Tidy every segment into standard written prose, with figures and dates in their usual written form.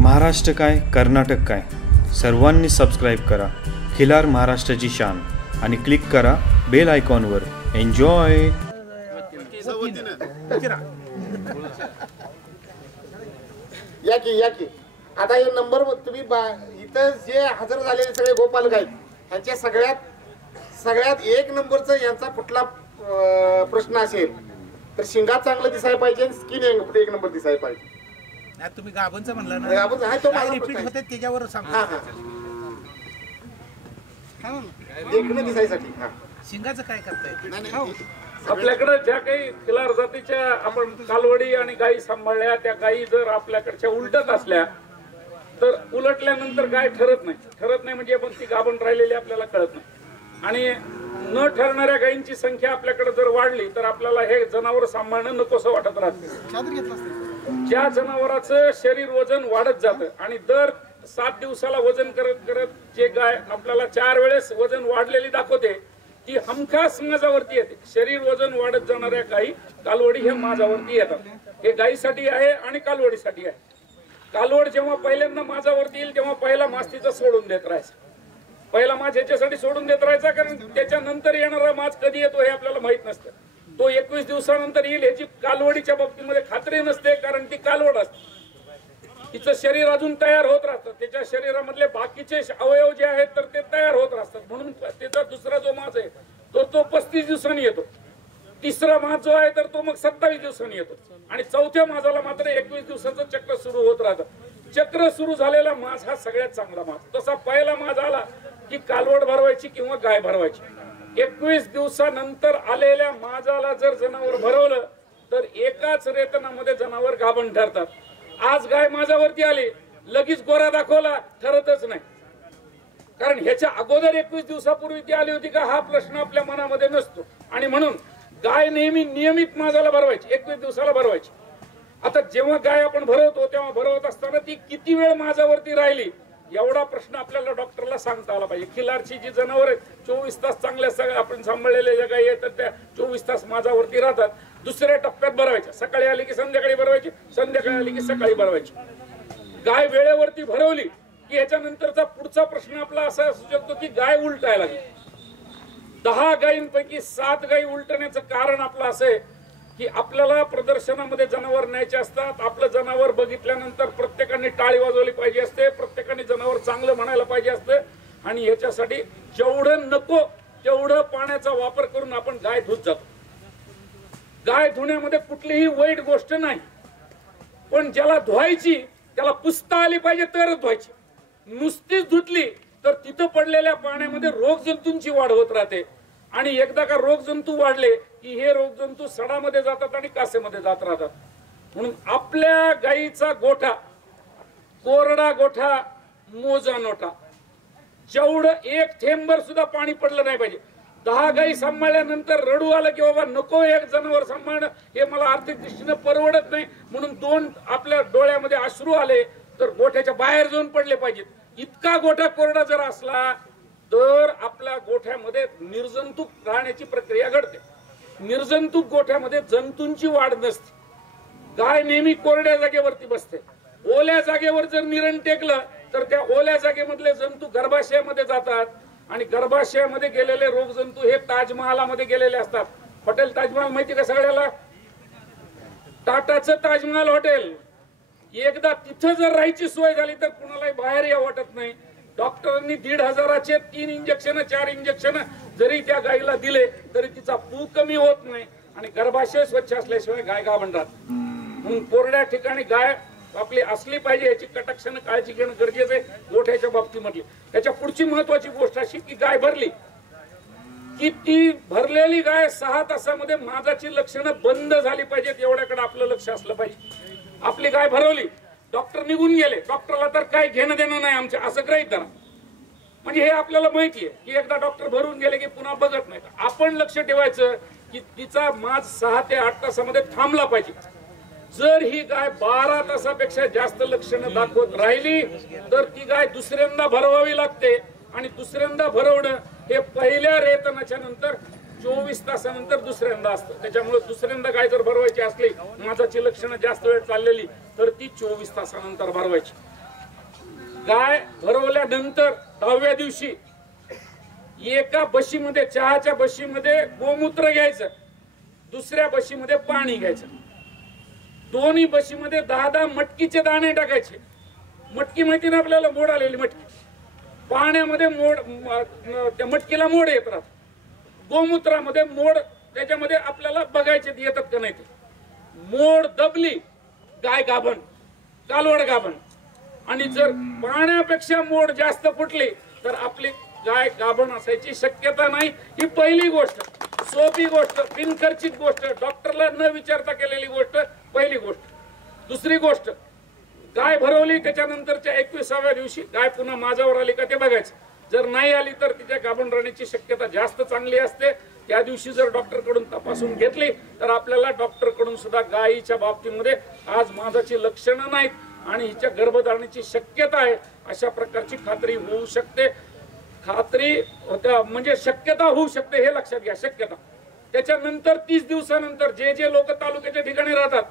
महाराष्ट्र काय कर्नाटक काय सर्वांनी सबस्क्राईब करा खिलार महाराष्ट्राची शान आणि क्लिक करा बेल आयकॉनवर. एन्जॉय. या की आता हे नंबर तुम्ही इथं जे हजर झालेले सगळे गोपालक आहेत त्यांच्या सगळ्यात एक नंबरचा यांचा कुठला प्रश्न असेल तर शिंगात चांगलं दिसायला पाहिजे, स्किन एक नंबर दिसायला पाहिजे. तुम्ही गाभणचं म्हणला ना, गाभण आहे तो माझा रिपीट होते त्याच्यावर सांगा. देखणं दिसायसाठी शिंगाचं काय करताय? आपल्याकडे ज्या काही खिलार जातीच्या आपण कालवडी आणि गायी सांभाळल्या त्या गायी जर आपल्याकडच्या उलटत असल्या तर उलटल्यानंतर गाय ठरत नाही म्हणजे पण ती गाभण राहिलेली आपल्याला कळत नाही. आणि न ठरणाऱ्या गायींची संख्या आपल्याकडे जर वाढली तर आपल्याला हे जनावर सांभाळणं नकोसं वाटत राहते. ज्या जनावराचं शरीर वजन वाढत जातं आणि दर 7 दिवसाला वजन करत करत जे गाय आपल्याला 4 वेळेस वजन वाढलेली दाखवते ती हमखास माझावरती येते. शरीर वजन वाढत जाणाऱ्या गायी कालवडी ह्या माझावरती येतात. हे गायीसाठी आहे आणि कालवडीसाठी आहे. कालवड जेव्हा पहिल्यांदा माझावरती येईल तेव्हा पहिला मास तिचा सोडून देत राहायचा. पहिला मास ह्याच्यासाठी सोडून देत राहायचा कारण त्याच्यानंतर येणारा मास कधी येतो हे आपल्याला माहित नसतं. तो 21 दिवसानंतर येईल ह्याची कालवडीच्या बाबतीमध्ये खात्री नसते कारण ती कालवड असते. तिचं शरीर अजून तयार होत राहतं. त्याच्या शरीरामधले बाकीचे अवयव जे आहेत तर ते तयार होत राहतात. म्हणून त्याचा दुसरा जो मास आहे तो 35 दिवसांनी येतो. तिसरा मास जो आहे तर तो मग 27 दिवसांनी येतो आणि चौथ्या मासाला मात्र 21 दिवसाचं चक्र सुरू होत राहतं. चक्र सुरू झालेला मास हा सगळ्यात चांगला मास. तसा पहिला मास आला की कालवड भरवायची किंवा गाय भरवायची. 21 दिवसानंतर आलेल्या माजाला जर जनावर भरवलं तर एकाच रेतनामध्ये जनावर गाभण ठरतात. आज गाय माझ्यावरती आली लगेच गोरा दाखवला ठरतच नाही कारण ह्याच्या अगोदर 21 दिवसापूर्वी ती आली होती का हा प्रश्न आपल्या मनामध्ये नसतो. आणि म्हणून गाय नेहमी नियमित माझ्याला भरवायची, 21 दिवसाला भरवायची. आता जेव्हा गाय आपण भरवतो तेव्हा भरवत असताना ती किती वेळ माझ्यावरती राहिली एवढा प्रश्न आपल्याला डॉक्टरला सांगता आला पाहिजे. खिलारची जी जनावर आहेत 24 तास चांगल्या सगळ्या आपण सांभाळलेल्या ज्या गायी आहेत तर त्या 24 तास माझ्यावरती राहतात. दुसऱ्या टप्प्यात भरवायच्या. सकाळी आली की संध्याकाळी भरवायची, संध्याकाळी आली की सकाळी भरवायची. गाय वेळेवरती भरवली की ह्याच्यानंतरचा पुढचा प्रश्न आपला असा असू शकतो की गाय उलटायला लागली. 10 गायींपैकी 7 गायी उलटण्याचं कारण आपलं असं आहे की आपल्याला प्रदर्शनामध्ये जनावर न्यायचे असतात. आपलं जनावर बघितल्यानंतर प्रत्येकाने टाळी वाजवली पाहिजे असते, प्रत्येकाने जनावर चांगलं म्हणायला पाहिजे असतं आणि ह्याच्यासाठी जेवढं नको तेवढं पाण्याचा वापर करून आपण गाय धुत जातो. गाय धुण्यामध्ये कुठलीही वाईट गोष्ट नाही पण ज्याला धुवायची त्याला पुसता आली पाहिजे तरच धुवायची. नुसतीच धुतली तर तिथं पडलेल्या पाण्यामध्ये रोगजंतूंची वाढ होत राहते आणि एकदा का रोगजंतू वाढले की हे रोगजंतू सडामध्ये जातात आणि कासेमध्ये जात राहतात. म्हणून आपल्या गायीचा गोठा कोरडा गोठा मोजा नोटा जेवढं एक थेंबर सुद्धा पाणी पडलं नाही पाहिजे. 10 गायी सांभाळल्यानंतर रडू आलं की बाबा नको एक जनावर सांभाळणं हे मला आर्थिक दृष्टीने परवडत नाही म्हणून 2 आपल्या डोळ्यामध्ये अश्रू आले तर गोठ्याच्या बाहेर जाऊन पडले पाहिजेत. इतका गोठा कोरडा जर असला तर आपल्या गोठ्यामध्ये निर्जंतुक राहण्याची प्रक्रिया घडते. निर्जंतुक गोठ्यामध्ये जंतूंची वाढ नसते. गाय नेहमी कोरड्या जागेवरती बसते. ओल्या जागेवर जर निरण टेकलं तर त्या ओल्या जागेमधले जंतू गर्भाशयामध्ये जातात आणि गर्भाशयामध्ये गेलेले रोगजंतू हे ताजमहालामध्ये गेलेले असतात. हॉटेल ताजमहाल माहिती का सगळ्याला? टाटाचं ताजमहाल हॉटेल. एकदा तिथं जर राहायची सोय झाली तर कुणालाही बाहेर या वाटत नाही. डॉक्टरांनी 1,500चे 3 इंजेक्शन 4 इंजेक्शन जरी त्या गायीला दिले तरी तिचा पू कमी होत नाही आणि गर्भाशय स्वच्छ असल्याशिवाय गाय गाभण राहत. म्हणून कोरड्या ठिकाणी गाय आपली असली पाहिजे याची कटाक्षाने काळजी घेणं गरजेचं आहे गोठ्याच्या बाबतीमध्ये. त्याच्या पुढची महत्वाची गोष्ट अशी की गाय भरली की ती भरलेली गाय 6 तासामध्ये माझाची लक्षणं बंद झाली पाहिजेत एवढ्याकडे आपलं लक्ष असलं पाहिजे. आपली गाय भरवली, डॉक्टर निघून गेले, डॉक्टरला तर काही घेणं देणं नाही आमच्या असं गृहीत धरा. म्हणजे हे आपल्याला माहिती आहे की एकदा डॉक्टर भरून गेले की पुन्हा बघत नाही. आपण लक्ष ठेवायचं की तिचा माज 6 ते 8 तासामध्ये थांबला पाहिजे. जर ही गाय 12 तासापेक्षा जास्त लक्षणं दाखवत राहिली तर ती गाय दुसऱ्यांदा भरवावी लागते आणि दुसऱ्यांदा भरवणं हे पहिल्या रेतनाच्या नंतर 24 तासानंतर दुसऱ्यांदा असतं. त्याच्यामुळे दुसऱ्यांदा गाय जर भरवायची असली माझाची लक्षणं जास्त वेळ चाललेली तर ती 24 तासानंतर भरवायची. गाय भरवल्यानंतर 10व्या दिवशी एका बशीमध्ये, चहाच्या बशीमध्ये गोमूत्र घ्यायचं, दुसऱ्या बशीमध्ये पाणी घ्यायचं, दोन्ही बशीमध्ये 10-10 मटकीचे दाणे टाकायचे. मटकी माहिती ना आपल्याला, मोड आलेली मटकी. पाण्यामध्ये मोड, त्या मटकीला मोड येत राहत. गोमूत्रामध्ये मोड, त्याच्यामध्ये आपल्याला बघायचे येतात का नाही ते. मोड दबली, गाय गाभण, कालवड गाभण. आणि जर पाण्यापेक्षा मोड जास्त फुटली तर आपली गाय गाभण असायची शक्यता नाही. ही पहिली गोष्ट, सोपी गोष्ट, बिनखर्चित गोष्ट, डॉक्टरला न विचारता केलेली गोष्ट, पहिली गोष्ट. दुसरी गोष्ट, गाय भरवली त्याच्यानंतरच्या 21व्या दिवशी गाय पुन्हा माझावर आली का ते बघायचं. जर नाही आली तर तिच्या गाभण राहण्याची शक्यता जास्त चांगली असते. त्या दिवशी जर डॉक्टर कडून तपासून घेतली तर आपल्याला डॉक्टर कडून सुद्धा गायीच्या बाबतीमध्ये आज माझाची लक्षणं नाहीत आणि हिच्या गर्भधारणेची शक्यता आहे अशा प्रकारची खात्री होऊ शकते. खात्री म्हणजे शक्यता होऊ शकते, हे लक्षात घ्या, शक्यता. त्याच्यानंतर 30 दिवसानंतर जे लोक तालुक्याच्या ठिकाणी राहतात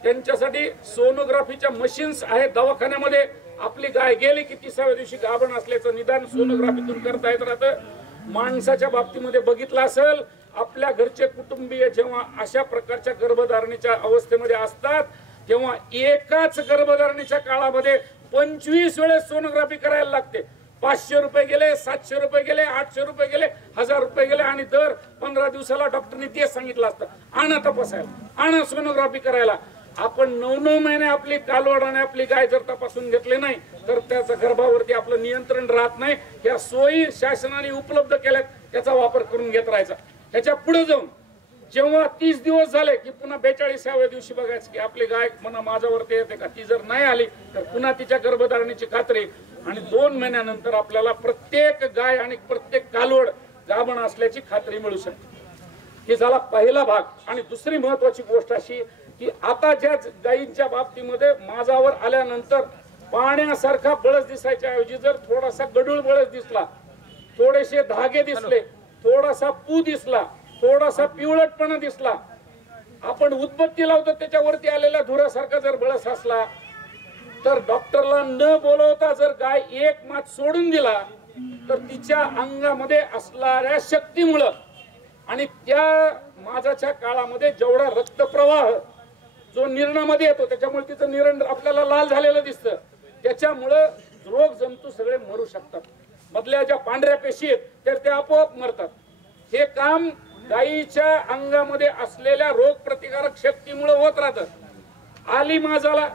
त्यांच्यासाठी सोनोग्राफीच्या मशीन्स आहेत दवाखान्यामध्ये. आपली गाय गेली की 30व्या दिवशी गाभण असल्याचं निदान सोनोग्राफीतून करता येत राहतं. माणसाच्या बाबतीमध्ये बघितलं असेल, आपल्या घरचे कुटुंबीय जेव्हा अशा प्रकारच्या गर्भधारणेच्या अवस्थेमध्ये असतात तेव्हा एकाच गर्भधारणेच्या काळामध्ये 25 वेळेस सोनोग्राफी करायला लागते. 500 रुपये गेले, 700 रुपये गेले, 800 रुपये गेले, 1000 रुपये गेले आणि दर 15 दिवसाला डॉक्टरने तेच सांगितलं असतं, आणा तपासायला, आणा सोनोग्राफी करायला. आपण 9-9 महिने आपली कालवड आणि आपली गाय जर तपासून घेतले नाही तर त्याच्या गर्भावरती आपलं नियंत्रण राहत नाही. या सोयी शासनाने उपलब्ध केल्यात, त्याचा वापर करून घेत राहायचा. ह्याच्या पुढे जाऊन जेव्हा 30 दिवस झाले की पुन्हा 42व्या दिवशी बघायचं की आपली गाय पुन्हा माझ्यावरती येते का. ती जर नाही आली तर पुन्हा तिच्या गर्भधारणेची खात्री. आणि 2 महिन्यानंतर आपल्याला प्रत्येक गाय आणि प्रत्येक कालवड गाभण असल्याची खात्री मिळू शकते. हे झाला पहिला भाग. आणि दुसरी महत्वाची गोष्ट अशी की आता ज्या गायींच्या बाबतीमध्ये माझावर आल्यानंतर पाण्यासारखा बळस दिसायच्या ऐवजी जर थोडासा गडूळ बळस दिसला, थोडेसे धागे दिसले, थोडासा पू दिसला, थोडासा पिवळटपणा दिसला, आपण उदबत्ती लावतो त्याच्यावरती आलेल्या धुरासारखा जर बळस असला तर डॉक्टरला न बोलवता जर गाय एक मात सोडून दिला तर तिच्या अंगामध्ये असणाऱ्या शक्तीमुळं आणि त्या माझाच्या काळामध्ये जेवढा रक्तप्रवाह जो निर्णामध्ये येतो त्याच्यामुळे तिचं निरण आपल्याला लाल झालेलं दिसतं. त्याच्यामुळं रोग जंतू सगळे मरू शकतात. मधल्या ज्या पांढऱ्या पेशी आहेत तर त्या आपोआप मरतात. हे काम गायीच्या अंगामध्ये असलेल्या रोग प्रतिकारक शक्तीमुळे होत राहतं. आली माझाला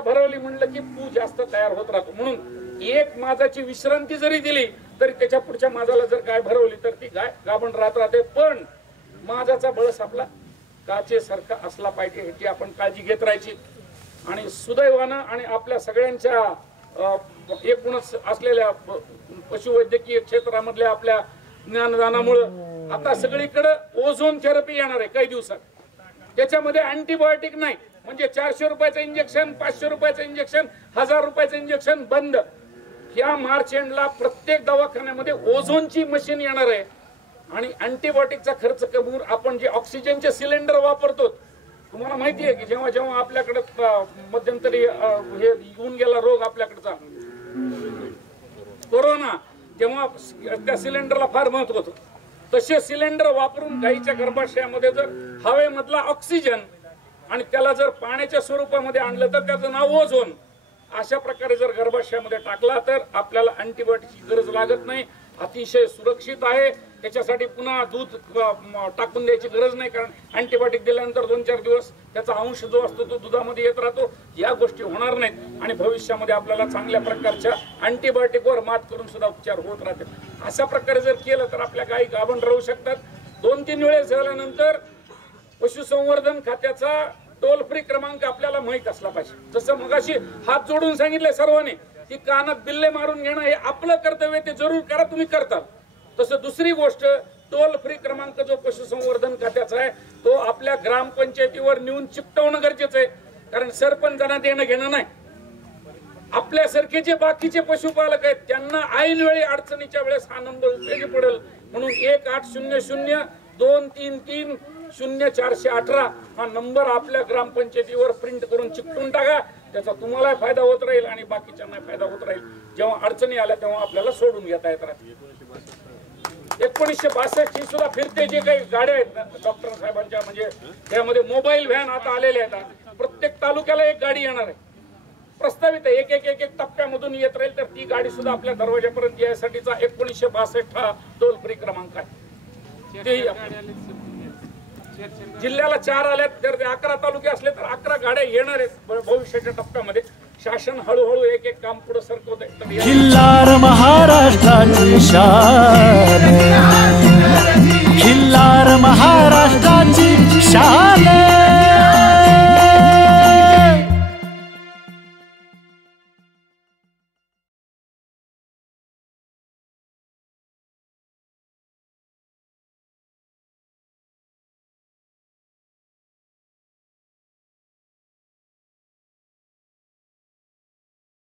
भरवली म्हणलं की पू जास्त तयार होत राहतो. म्हणून एक माझाची विश्रांती जरी दिली तरी त्याच्या पुढच्या माझाला जर गाय भरवली तर ती गाय गाभण राहत राहते. पण माझाचा बळस आपला काचेसारखा असला पाहिजे ह्याची आपण काळजी घेत राहायची. आणि सुदैवानं आणि आपल्या सगळ्यांच्या एकूणच असलेल्या पशुवैद्यकीय क्षेत्रामधल्या आपल्या ज्ञानदानामुळं आता सगळीकडे ओझोन थेरपी येणार आहे काही दिवसात. त्याच्यामध्ये अँटीबायोटिक नाही, म्हणजे 400 रुपयाचं इंजेक्शन, 500 रुपयाचं इंजेक्शन, 1000 रुपयाचं इंजेक्शन बंद. या मार्च एंडला प्रत्येक दवाखान्यामध्ये ओझोनची मशीन येणार आहे. आणि अँटीबायोटिकचा खर्च कमवून आपण जे ऑक्सिजनचे सिलेंडर वापरतो, तुम्हाला माहिती आहे की जेव्हा जेव्हा आपल्याकडे मध्यंतरी हे येऊन गेला रोग आपल्याकडचा कोरोना, तेव्हा त्या सिलेंडरला फार महत्व होतं. तसे सिलेंडर वापरून गायीच्या गर्भाशयामध्ये जर हवेमधला ऑक्सिजन आणि त्याला जर पाण्याच्या स्वरूपामध्ये आणलं तर त्याचं नाव ओझोन. अशा प्रकारे जर गर्भाशयामध्ये टाकला तर आपल्याला अँटीबायोटिकची गरज लागत नाही, अतिशय सुरक्षित आहे. त्याच्यासाठी पुन्हा दूध टाकून द्यायची गरज नाही, कारण अँटीबायोटिक दिल्यानंतर 2-4 दिवस त्याचा अंश जो असतो तो दुधामध्ये येत राहतो. या गोष्टी होणार नाहीत आणि भविष्यामध्ये आपल्याला चांगल्या प्रकारच्या अँटीबायोटिकवर मात करून सुद्धा उपचार होत राहतील. अशा प्रकारे जर केलं तर आपल्या गायी गाभण राहू शकतात. 2-3 वेळेस झाल्यानंतर पशुसंवर्धन खात्याचा टोल फ्री क्रमांक आपल्याला माहित असला पाहिजे. जसं मगाशी हात जोडून सांगितलंय सर्वांनी की कानात बिल्ले मारून घेणं हे आपलं कर्तव्य, ते जरूर करा, तुम्ही करता. तसं दुसरी गोष्ट, टोल फ्री क्रमांक जो पशुसंवर्धन खात्याचा आहे तो आपल्या ग्रामपंचायतीवर नेऊन चिकटवणं गरजेचं आहे. कारण सरपंचांना देणं घेणं नाही. आपल्यासारखे जे बाकीचे पशुपालक आहेत त्यांना ऐन वेळी अडचणीच्या वेळेस हा नंबर उपयोगी पडेल. म्हणून 1800-233-0418 हा नंबर आपल्या ग्रामपंचायतीवर प्रिंट करून चिकटून टाका. त्याचा तुम्हालाही फायदा होत राहील आणि बाकीच्यांना फायदा होत राहील. जेव्हा अडचणी आल्या तेव्हा आपल्याला सोडून घेता येत राहतील. 1962 ची सुद्धा फिरते जे काही गाड्या आहेत ना डॉक्टर साहेबांच्या, म्हणजे त्यामध्ये मोबाईल व्हॅन आता आलेल्या आहेत. प्रत्येक तालुक्याला एक गाडी येणार आहे, प्रस्तावित आहे. एक टप्प्यामधून येत राहील. तर ती गाडी सुद्धा आपल्या दरवाजापर्यंत यासाठीचा 1962 हा टोल फ्री क्रमांक आहे. ते जिल्ह्याला 4 आल्यात, जर ते 11 तालुके असले तर 11 गाड्या येणार आहेत भविष्याच्या टप्प्यामध्ये. शासन हळूहळू एक काम पुढे सरकवत आहे. खिल्लार महाराष्ट्राची शान, खिल्लार महाराष्ट्राची शान.